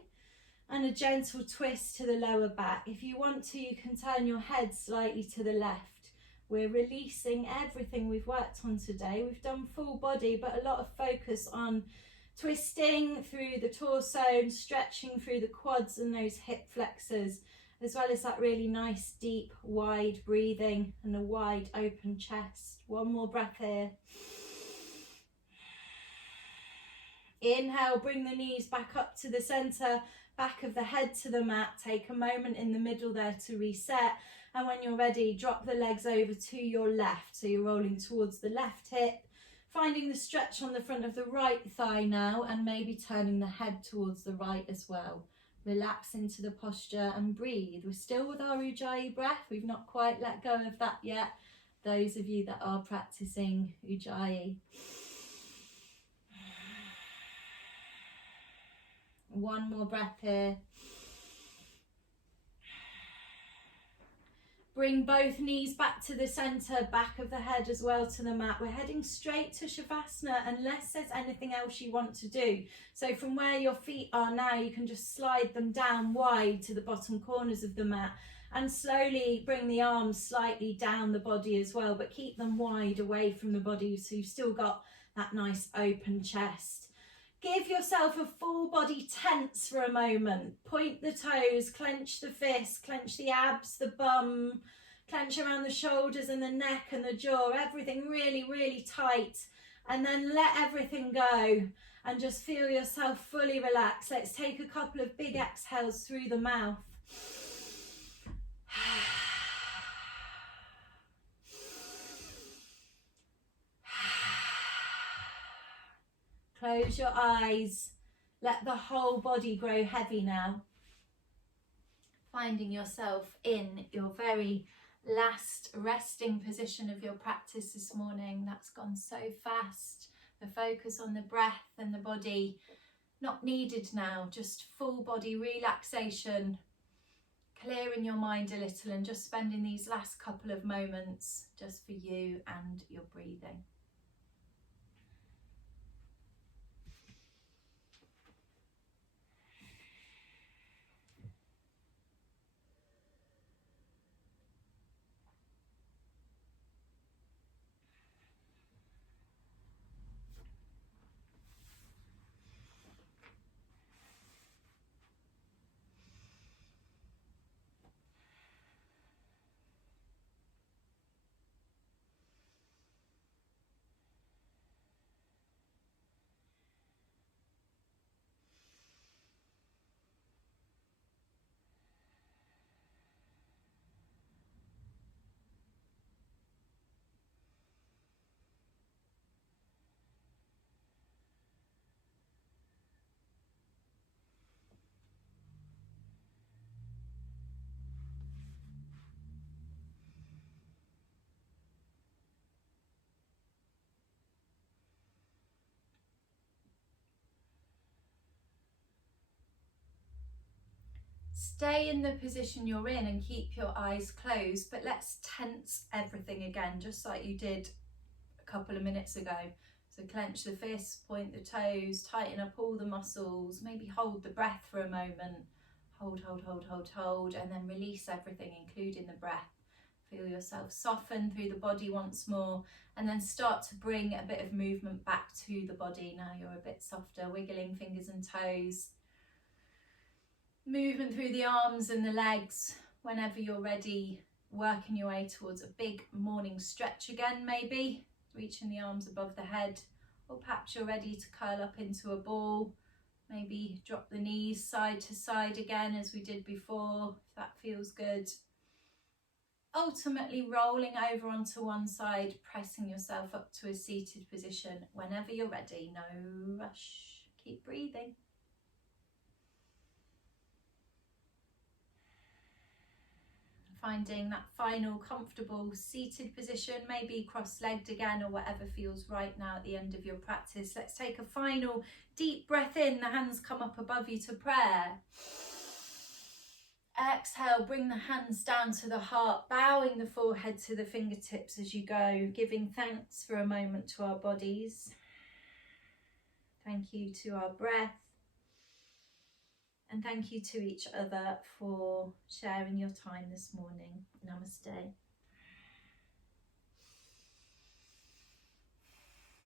and a gentle twist to the lower back. If you want to, you can turn your head slightly to the left. We're releasing everything we've worked on today. We've done full body, but a lot of focus on twisting through the torso and stretching through the quads and those hip flexors, as well as that really nice, deep, wide breathing and a wide open chest. One more breath here. Inhale, bring the knees back up to the center, back of the head to the mat. Take a moment in the middle there to reset. And when you're ready, drop the legs over to your left. So you're rolling towards the left hip, finding the stretch on the front of the right thigh now, and maybe turning the head towards the right as well. Relax into the posture and breathe. We're still with our Ujjayi breath. We've not quite let go of that yet. Those of you that are practicing Ujjayi. One more breath here. Bring both knees back to the center, back of the head as well to the mat. We're heading straight to Shavasana unless there's anything else you want to do. So from where your feet are now, you can just slide them down wide to the bottom corners of the mat and slowly bring the arms slightly down the body as well, but keep them wide away from the body so you've still got that nice open chest. Give yourself a full body tense for a moment. Point the toes, clench the fists, clench the abs, the bum, clench around the shoulders and the neck and the jaw, everything really, really tight. And then let everything go and just feel yourself fully relax. Let's take a couple of big exhales through the mouth. Close your eyes. Let the whole body grow heavy now. Finding yourself in your very last resting position of your practice this morning. That's gone so fast. The focus on the breath and the body, not needed now. Just full body relaxation. Clearing your mind a little and just spending these last couple of moments just for you and your breathing. Stay in the position you're in and keep your eyes closed, but let's tense everything again, just like you did a couple of minutes ago. So clench the fists, point the toes, tighten up all the muscles, maybe hold the breath for a moment. Hold, hold, hold, hold, hold, and then release everything, including the breath. Feel yourself soften through the body once more, and then start to bring a bit of movement back to the body. Now you're a bit softer, wiggling fingers and toes. Moving through the arms and the legs. Whenever you're ready, working your way towards a big morning stretch again, maybe. Reaching the arms above the head, or perhaps you're ready to curl up into a ball. Maybe drop the knees side to side again as we did before, if that feels good. Ultimately rolling over onto one side, pressing yourself up to a seated position. Whenever you're ready, no rush. Keep breathing. Finding that final comfortable seated position, maybe cross-legged again or whatever feels right now at the end of your practice. Let's take a final deep breath in. The hands come up above you to prayer. Exhale, bring the hands down to the heart, bowing the forehead to the fingertips as you go, giving thanks for a moment to our bodies. Thank you to our breath. And thank you to each other for sharing your time this morning. Namaste.